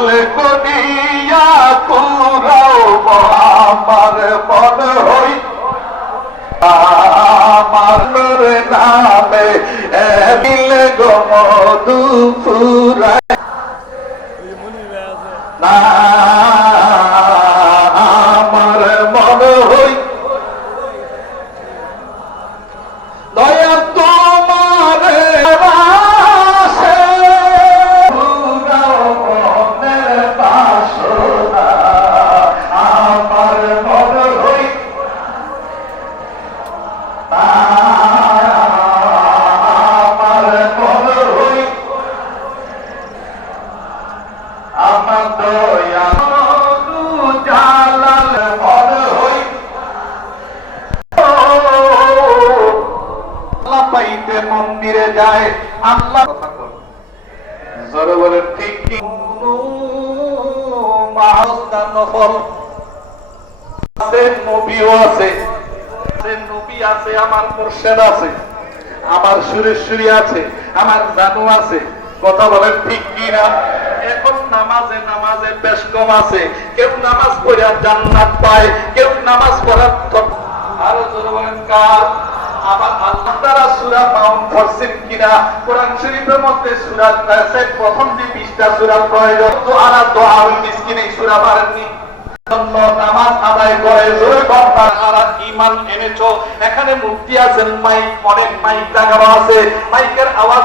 ভুল করিয়া কুরাও আমার মন হই আমার নামে দিল গো মধুপুরা না আমার মন হই দয়া তোমার মন্দিরে যায় আল্লাহ জোরে বলে ঠিক কি নফল আছে নবীও আছে নবী আছে আমার মুর্শিদ আছে আমার সুরেশ্বরী আছে আমার জানু আছে কথা বলেন ঠিক কি না এখন নামাজে নামাজে বেশ কম আছে কেউ নামাজ পড়ে জান্নাত পায় কেউ নামাজ পড়ার আরো জোরে বলেন কার আবার আল্লাহ তাআলা সূরা ফাউন করছেন কিনা কোরআন শরীফের মধ্যে সূরা আছে প্রথম যে 20টা সূরা প্রয়োজন তো আলা দোয়াউল মিসকিন এই সূরা পারেননি নামাজ আদায় করে জোরে কথা আর ঈমান এনেছো এখানে মুফতি আছেন মাইক অনেক মাইক লাগানো আছে মাইকের আওয়াজ